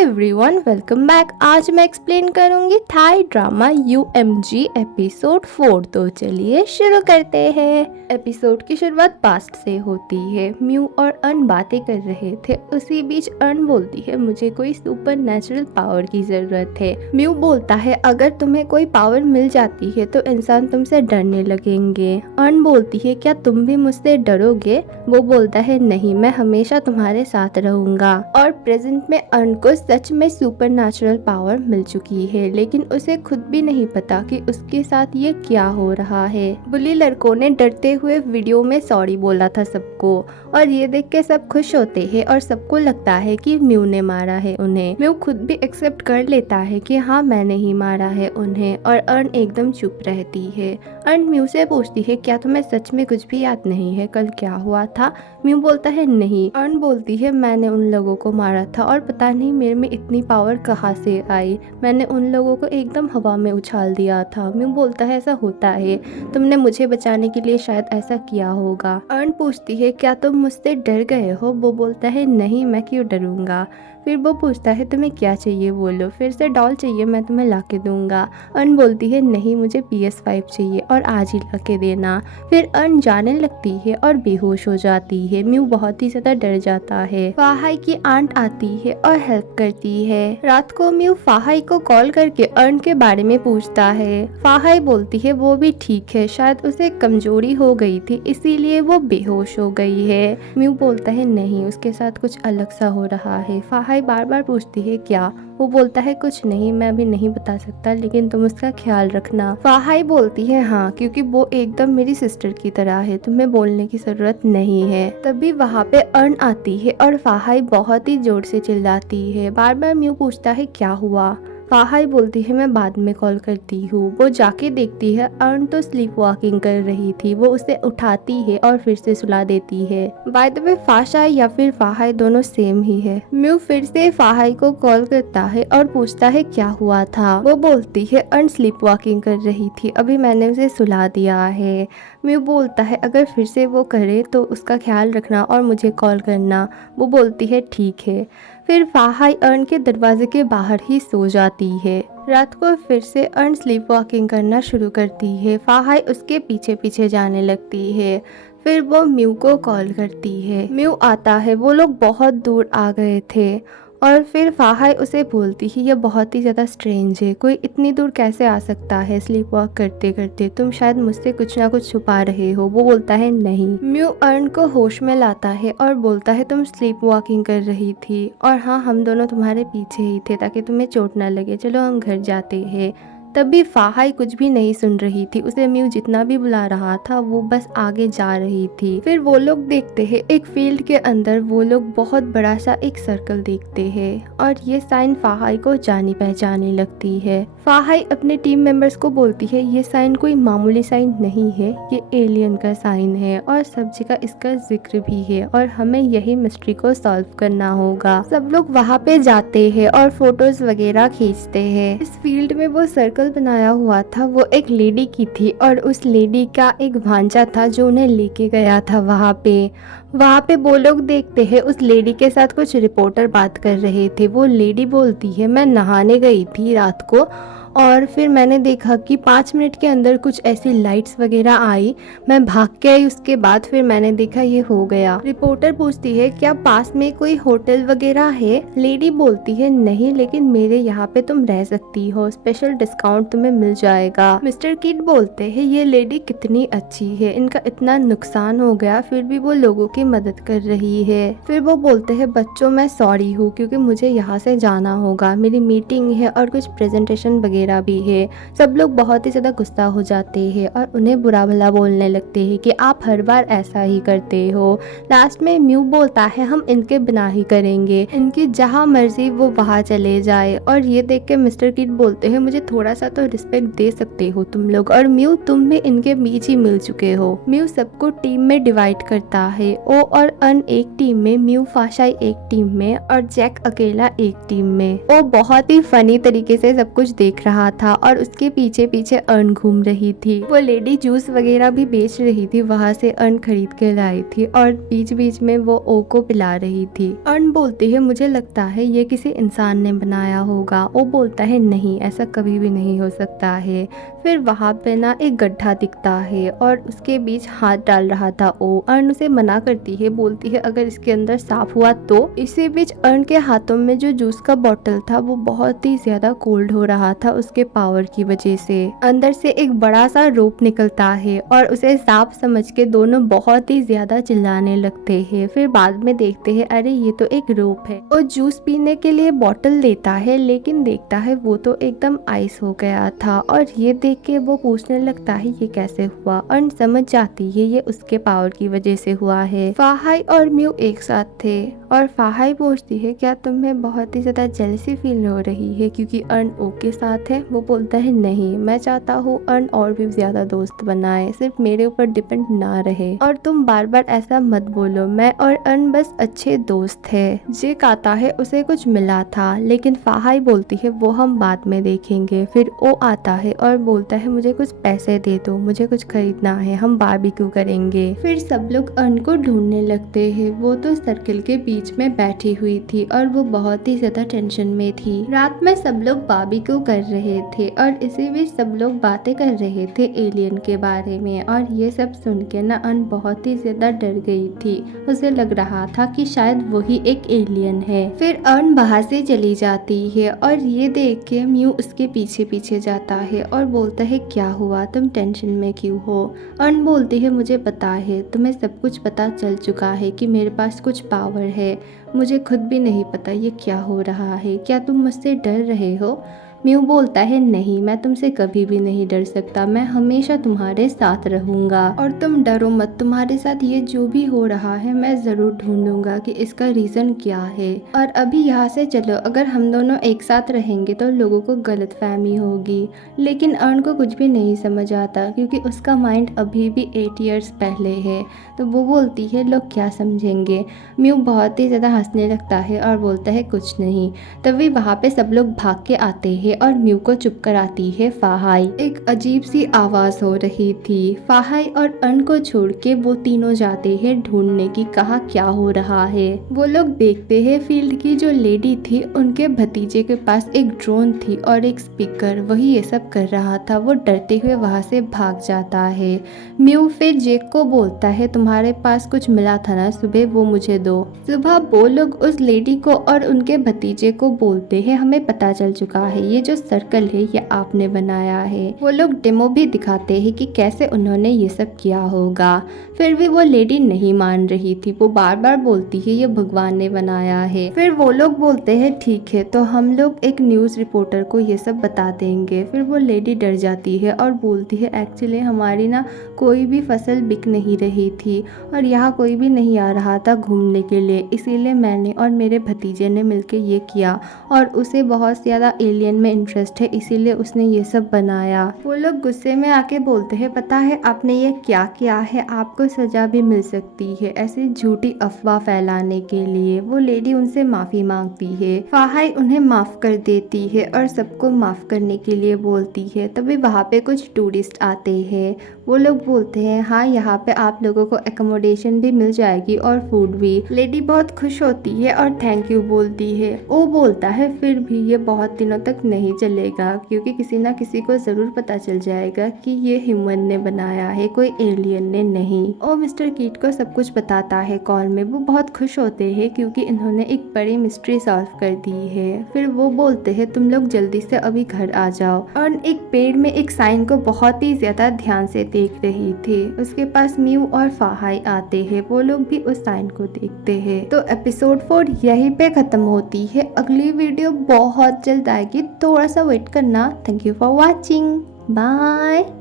Everyone, welcome back. आज मैं explain करूंगी थाई ड्रामा UMG एपिसोड 4। तो चलिए शुरू करते हैं। एपिसोड की शुरुआत पास्ट से होती है। म्यू और अर्न बातें कर रहे थे। उसी बीच अर्न बोलती है मुझे कोई सुपर नेचुरल पावर की जरूरत है। म्यू बोलता है अगर तुम्हें कोई पावर मिल जाती है तो इंसान तुमसे डरने लगेंगे। अर्न बोलती है क्या तुम भी मुझसे डरोगे? वो बोलता है नहीं, मैं हमेशा तुम्हारे साथ रहूंगा। और प्रेजेंट में अर्न को सच में सुपर नेचुरल पावर मिल चुकी है, लेकिन उसे खुद भी नहीं पता कि उसके साथ ये क्या हो रहा है। बुली लड़कों ने डरते हुए वीडियो में सॉरी बोला था सबको, और ये देख के सब खुश होते हैं और सबको लगता है कि म्यू ने मारा है उन्हें। म्यू खुद भी एक्सेप्ट कर लेता है कि हाँ मैंने ही मारा है उन्हें, और अर्न एकदम चुप रहती है। अर्न म्यू से पूछती है क्या तुम्हें सच में कुछ भी याद नहीं है, कल क्या हुआ था? म्यू बोलता है नहीं। अर्न बोलती है मैंने उन लोगों को मारा था और पता नहीं मेरे में इतनी पावर कहाँ से आई, मैंने उन लोगों को एकदम हवा में उछाल दिया था। म्यू बोलता है ऐसा होता है, तुमने मुझे बचाने के लिए शायद ऐसा किया होगा। अर्न पूछती है क्या तुम मुझसे डर गए हो? वो बोलता है नहीं, मैं क्यों डरूंगा। फिर वो पूछता है तुम्हें क्या चाहिए बोलो। फिर से डॉल चाहिए, मैं तुम्हें ला के दूंगा। अर्न बोलती है नहीं, मुझे PS5 चाहिए और आज ही ला के देना। फिर अर्न जाने लगती है और बेहोश हो जाती है। म्यू बहुत ही ज्यादा डर जाता है। फाहाई की आंट आती है और हेल्प करती है। रात को म्यू फाहाई को कॉल करके अर्न के बारे में पूछता है। फाहाई बोलती है वो भी ठीक है, शायद उसे कमजोरी हो गई थी इसीलिए वो बेहोश हो गई है। म्यू बोलता है नहीं, उसके साथ कुछ अलग सा हो रहा है। फाहाई बार बार पूछती है क्या? वो बोलता है कुछ नहीं, मैं अभी नहीं बता सकता, लेकिन तुम उसका ख्याल रखना। फाहाई बोलती है हाँ, क्योंकि वो एकदम मेरी सिस्टर की तरह है, तुम्हें बोलने की जरूरत नहीं है। तभी वहाँ पे अर्न आती है और फाहाई बहुत ही जोर से चिल्लाती है। बार बार म्यू पूछता है क्या हुआ? फाहाई बोलती है मैं बाद में कॉल करती हूँ। वो जाके देखती है अर्न तो स्लीप वॉकिंग कर रही थी। वो उसे उठाती है और फिर से सुला देती है। बाय द वे फाशा या फिर फाहाई दोनों सेम ही है। म्यू फिर से फाहाई को कॉल करता है और पूछता है क्या हुआ था। वो बोलती है अर्न स्लीप वॉकिंग कर रही थी, अभी मैंने उसे सुला दिया है। म्यू बोलता है अगर फिर से वो करे तो उसका ख्याल रखना और मुझे कॉल करना। वो बोलती है ठीक है। फिर फाहाई अर्न के दरवाजे के बाहर ही सो जाती है। रात को फिर से अर्न स्लीप वॉकिंग करना शुरू करती है। फाहाई उसके पीछे पीछे जाने लगती है। फिर वो म्यू को कॉल करती है। म्यू आता है। वो लोग बहुत दूर आ गए थे और फिर फाहाई उसे बोलती है ये बहुत ही ज़्यादा स्ट्रेंज है, कोई इतनी दूर कैसे आ सकता है स्लीप वॉक करते करते, तुम शायद मुझसे कुछ ना कुछ छुपा रहे हो। वो बोलता है नहीं। म्यू अर्न को होश में लाता है और बोलता है तुम स्लीप वॉकिंग कर रही थी और हाँ हम दोनों तुम्हारे पीछे ही थे ताकि तुम्हें चोट ना लगे, चलो हम घर जाते हैं। तभी फाहाई कुछ भी नहीं सुन रही थी। उसे म्यू जितना भी बुला रहा था वो बस आगे जा रही थी। फिर वो लोग देखते हैं एक फील्ड के अंदर वो लोग बहुत बड़ा सा एक सर्कल देखते हैं और ये साइन फाहाई को जानी पहचानी लगती है। फाहाई अपने टीम मेंबर्स को बोलती है ये साइन कोई मामूली साइन नहीं है, ये एलियन का साइन है और सब जगह इसका जिक्र भी है और हमें यही मिस्ट्री को सॉल्व करना होगा। सब लोग वहाँ पे जाते हैं और फोटोज वगैरह खींचते हैं। इस फील्ड में वो सर्कल बनाया हुआ था वो एक लेडी की थी और उस लेडी का एक भांजा था जो उन्हें लेके गया था। वहाँ पे वो लोग देखते हैं उस लेडी के साथ कुछ रिपोर्टर बात कर रहे थे। वो लेडी बोलती है मैं नहाने गई थी रात को और फिर मैंने देखा कि 5 मिनट के अंदर कुछ ऐसी लाइट्स वगैरह आई, मैं भाग के आई, उसके बाद फिर मैंने देखा ये हो गया। रिपोर्टर पूछती है क्या पास में कोई होटल वगैरह है? लेडी बोलती है नहीं, लेकिन मेरे यहाँ पे तुम रह सकती हो, स्पेशल डिस्काउंट तुम्हें मिल जाएगा। मिस्टर किड बोलते हैं ये लेडी कितनी अच्छी है, इनका इतना नुकसान हो गया फिर भी वो लोगों की मदद कर रही है। फिर वो बोलते हैं बच्चों मैं सॉरी हूँ क्योंकि मुझे यहाँ से जाना होगा, मेरी मीटिंग है और कुछ प्रेजेंटेशन वगैरह भी है। सब लोग बहुत ही ज्यादा गुस्सा हो जाते हैं और उन्हें बुरा भला बोलने लगते हैं कि आप हर बार ऐसा ही करते हो। लास्ट में म्यू बोलता है हम इनके बिना ही करेंगे, इनकी जहाँ मर्जी वो वहाँ चले जाए। और ये देख के मिस्टर किड बोलते हैं मुझे थोड़ा सा तो रिस्पेक्ट दे सकते हो तुम लोग, और म्यू तुम भी इनके बीच ही मिल चुके हो। म्यू सबको टीम में डिवाइड करता है ओ और अन एक टीम में, म्यू फाशाई एक टीम में और जैक अकेला एक टीम में। ओ बहुत ही फनी तरीके से सब कुछ देख रहा था और उसके पीछे पीछे अर्न घूम रही थी। वो लेडी जूस वगैरह भी बेच रही थी, वहाँ से अर्न खरीद के लाई थी और बीच बीच में वो ओ को पिला रही थी। अर्न बोलती है मुझे लगता है ये किसी इंसान ने बनाया होगा। ओ बोलता है नहीं, ऐसा कभी भी नहीं हो सकता है। फिर वहाँ पे ना एक गड्ढा दिखता है और उसके बीच हाथ डाल रहा था ओ। अर्न उसे मना करती है, बोलती है अगर इसके अंदर सांप हुआ तो। इसी बीच अर्न के हाथों में जो जूस का बोतल था वो बहुत ही ज्यादा कोल्ड हो रहा था उसके पावर की वजह से। अंदर से एक बड़ा सा रोप निकलता है और उसे सांप समझ के दोनों बहुत ही ज्यादा चिल्लाने लगते हैं। फिर बाद में देखते हैं अरे ये तो एक रोप है। वो जूस पीने के लिए बोतल देता है लेकिन देखता है वो तो एकदम आइस हो गया था और ये देख के वो पूछने लगता है ये कैसे हुआ। अर्न समझ जाती है ये उसके पावर की वजह से हुआ है। फाहाई और म्यू एक साथ थे और फाहाई पूछती है क्या तुम्हें बहुत ही ज्यादा जेलसी फील हो रही है क्योंकि अर्न ओ के साथ है। वो बोलता है नहीं, मैं चाहता हूँ अर्न और भी ज्यादा दोस्त बनाए, सिर्फ मेरे ऊपर डिपेंड ना रहे। और तुम बार बार ऐसा मत बोलो, मैं और अर्न बस अच्छे दोस्त है। जेक आता है, उसे कुछ मिला था लेकिन फाहाई बोलती है वो हम बाद में देखेंगे। फिर ओ आता है और बोलता है मुझे कुछ पैसे दे दो, मुझे कुछ खरीदना है, हम बारबेक्यू करेंगे। फिर सब लोग अर्न को ढूंढने लगते हैं। वो तो सर्कल के बीच में बैठी हुई थी और वो बहुत ही ज्यादा टेंशन में थी। रात में सब लोग बारबेक्यू कर रहे थे और इसी बीच सब लोग बातें कर रहे थे एलियन के बारे में और ये सब सुन के ना अर्न बहुत ही ज्यादा डर गई थी। उसे लग रहा था कि शायद वही एक एलियन है। फिर अर्न बाहर से चली जाती है और ये देख के म्यू उसके पीछे पीछे जाता है और बोलता है क्या हुआ, तुम टेंशन में क्यों हो। अर्न बोलती है मुझे पता है, तुम्हें सब कुछ पता चल चुका है कि मेरे पास कुछ पावर है, मुझे खुद भी नहीं पता ये क्या हो रहा है, क्या तुम मुझसे डर रहे हो। म्यू बोलता है नहीं, मैं तुमसे कभी भी नहीं डर सकता, मैं हमेशा तुम्हारे साथ रहूंगा और तुम डरो मत, तुम्हारे साथ ये जो भी हो रहा है मैं जरूर ढूंढूंगा कि इसका रीजन क्या है। और अभी यहाँ से चलो, अगर हम दोनों एक साथ रहेंगे तो लोगों को गलतफहमी होगी। लेकिन अर्न को कुछ भी नहीं समझ आता क्योंकि उसका माइंड अभी भी 8 इयर्स पहले है। तो वो बोलती है लोग क्या समझेंगे। म्यू बहुत ही ज्यादा हंसने लगता है और बोलता है कुछ नहीं। तभी वहाँ पे सब लोग भाग के आते हैं और म्यू को चुप कराती है फाहाई। एक अजीब सी आवाज हो रही थी। फाहाई और अर्न को छोड़ के वो तीनों जाते हैं ढूंढने की कहाँ क्या हो रहा है। वो लोग देखते हैं फील्ड की जो लेडी थी उनके भतीजे के पास एक ड्रोन थी और एक स्पीकर, वही ये सब कर रहा था। वो डरते हुए वहाँ से भाग जाता है। म्यू फिर जेक को बोलता है तुम्हारे पास कुछ मिला था ना सुबह, वो मुझे दो। सुबह वो लोग उस लेडी को और उनके भतीजे को बोलते हैं हमें पता चल चुका है ये जो सर्कल है ये आपने बनाया है। वो लोग डेमो भी दिखाते हैं कि कैसे उन्होंने ये सब किया होगा। फिर भी वो लेडी नहीं मान रही थी, वो बार बार बोलती है ये भगवान ने बनाया है। फिर वो लोग बोलते हैं ठीक है तो हम लोग एक न्यूज रिपोर्टर को ये सब बता देंगे। फिर वो लेडी डर जाती है और बोलती है एक्चुअली हमारी ना कोई भी फसल बिक नहीं रही थी और यहाँ कोई भी नहीं आ रहा था घूमने के लिए, इसीलिए मैंने और मेरे भतीजे ने मिलकर ये किया और उसे बहुत ज़्यादा एलियन में इंटरेस्ट है इसीलिए उसने ये सब बनाया। वो लोग गुस्से में आके बोलते हैं पता है आपने ये क्या किया है, आपको सजा भी मिल सकती है ऐसी झूठी अफवाह फैलाने के लिए। वो लेडी उनसे माफी मांगती है। फाहाई उन्हें माफ कर देती है और सबको माफ करने के लिए बोलती है। तभी वहाँ पे कुछ टूरिस्ट आते हैं। वो लोग बोलते हैं हाँ यहाँ पे आप लोगों को एकोमोडेशन भी मिल जाएगी और फूड भी। लेडी बहुत खुश होती है और थैंक यू बोलती है। वो बोलता है फिर भी ये बहुत दिनों तक नहीं चलेगा क्योंकि किसी ना किसी को जरूर पता चल जाएगा कि ये ह्यूमन ने बनाया है, कोई एलियन ने नहीं। और मिस्टर कीट को सब कुछ बताता है कॉल में। वो बहुत खुश होते हैं क्योंकि इन्होंने एक बड़ी मिस्ट्री सॉल्व कर दी है। फिर वो बोलते हैं तुम लोग जल्दी से अभी घर आ जाओ। और एक पेड़ में एक साइन को बहुत ही ज्यादा ध्यान से देख रही थी। उसके पास म्यू और फाहाई आते हैं। वो लोग भी उस साइन को देखते हैं। तो एपिसोड 4 यहीं पे खत्म होती है। अगली वीडियो बहुत जल्द आएगी, थोड़ा सा वेट करना। Thank you for watching, bye.